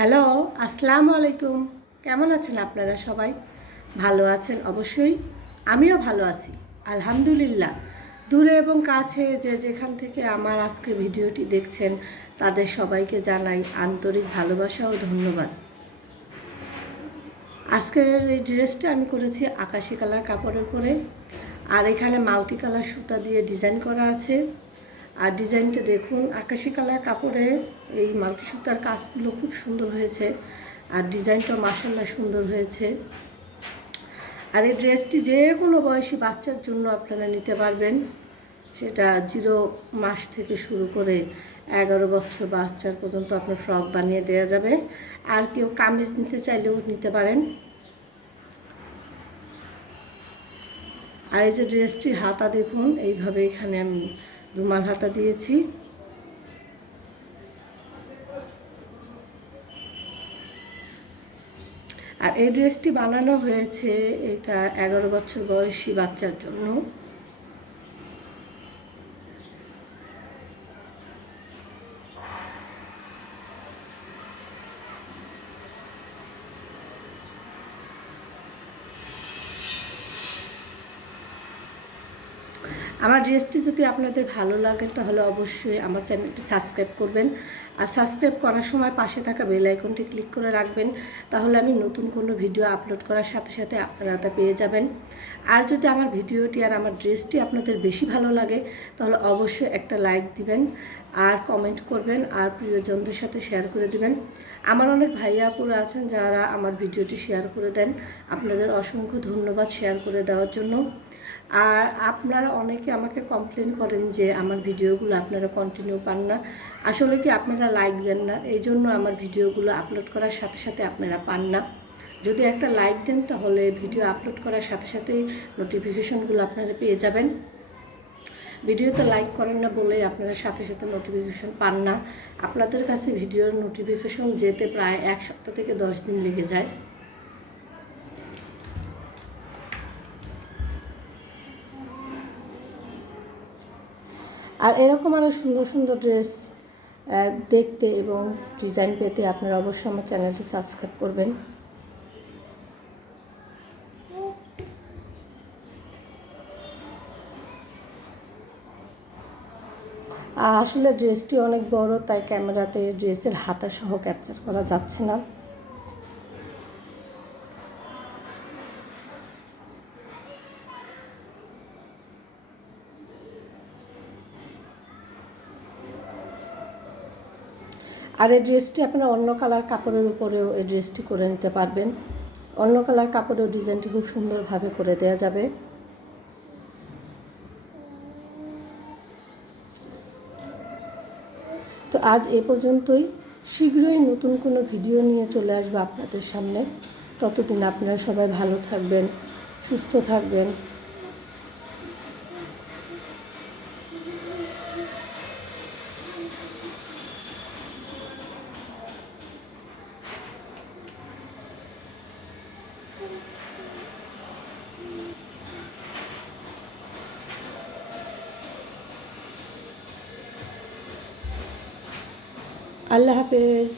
Hello, আসসালামু আলাইকুম। কেমন আছেন আপনারা সবাই? ভালো আছেন অবশ্যই। আমিও ভালো আছি, আলহামদুলিল্লাহ। দূরে এবং কাছে যে যেখান থেকে আমার আজকের ভিডিওটি দেখছেন তাদের সবাইকে জানাই আন্তরিক ভালোবাসা ও ধন্যবাদ। আজকের এই ড্রেসটা আমি করেছি আকাশি কালার কাপড়ের উপরে, আর এখানে মাল্টি কালার সুতা দিয়ে ডিজাইন করা আছে। আর ডিজাইনটা দেখুন, আকাশি কালার কাপড়ে এই মাল্টি সুতার কাজগুলো খুব সুন্দর হয়েছে, আর ডিজাইনটা মাশাআল্লাহ সুন্দর হয়েছে। আর এই ড্রেসটি যে কোনো বয়সী বাচ্চার জন্য আপনারা নিতে পারবেন, সেটা 0 মাস থেকে শুরু করে 11 বছর বাচ্চার পর্যন্ত আপনার ফ্রক বানিয়ে দেওয়া যাবে। আর কেউ কামিজ নিতে চাইলেও নিতে পারেন। আর এই যে ড্রেসটির হাতা দেখুন, এইভাবে এখানে আমি রুমাল হাতা দিয়েছি। আর এই ড্রেসটি বানানো হয়েছে এটা 11 বছর বয়সী বাচ্চার জন্য। আমার ড্রেসটি যদি আপনাদের ভালো লাগে তাহলে অবশ্যই আমার চ্যানেলটি সাবস্ক্রাইব করবেন। আর সাবস্ক্রাইব করার সময় পাশে থাকা বেল আইকনটি ক্লিক করে রাখবেন, তাহলে আমি নতুন কোনো ভিডিও আপলোড করার সাথে সাথে আপনারা তা পেয়ে যাবেন। আর যদি আমার ভিডিওটি আর আমার ড্রেসটি আপনাদের বেশি ভালো লাগে তাহলে অবশ্যই একটা লাইক দিবেন, আর কমেন্ট করবেন, আর প্রিয়জনদের সাথে শেয়ার করে দিবেন। আমার অনেক ভাইয়া আপুরা আছেন যারা আমার ভিডিওটি শেয়ার করে দেন, আপনাদের অসংখ্য ধন্যবাদ শেয়ার করে দেওয়ার জন্য। আর আপনারা অনেকে আমাকে কমপ্লেন করেন যে আমার ভিডিওগুলো আপনারা কন্টিনিউ পান না। আসলে কি আপনারা লাইক দেন না, এই জন্য আমার ভিডিওগুলো আপলোড করার সাথে সাথে আপনারা পান না। যদি একটা লাইক দেন তাহলে ভিডিও আপলোড করার সাথে সাথেই নোটিফিকেশনগুলো আপনারা পেয়ে যাবেন। ভিডিওতে লাইক করেন না বলেই আপনারা সাথে সাথে নোটিফিকেশন পান না। আপনাদের কাছে ভিডিওর নোটিফিকেশন যেতে প্রায় 1 সপ্তাহ থেকে 10 দিন লেগে যায়। আর এরকম আরও সুন্দর সুন্দর ড্রেস দেখতে এবং ডিজাইন পেতে আপনারা অবশ্যই আমার চ্যানেলটি সাবস্ক্রাইব করবেন। আসলে ড্রেসটি অনেক বড়, তাই ক্যামেরাতে ড্রেসের হাতা সহ ক্যাপচার করা যাচ্ছে না। আর এই ড্রেসটি আপনারা অন্য কালার কাপড়ের উপরেও এই ড্রেসটি করে নিতে পারবেন। অন্য কালার কাপড়েও ডিজাইনটি খুব সুন্দরভাবে করে দেওয়া যাবে। তো আজ এ পর্যন্তই। শীঘ্রই নতুন কোনো ভিডিও নিয়ে চলে আসবো আপনাদের সামনে। ততদিন আপনারা সবাই ভালো থাকবেন, সুস্থ থাকবেন। আল্লাহ হাফেজ।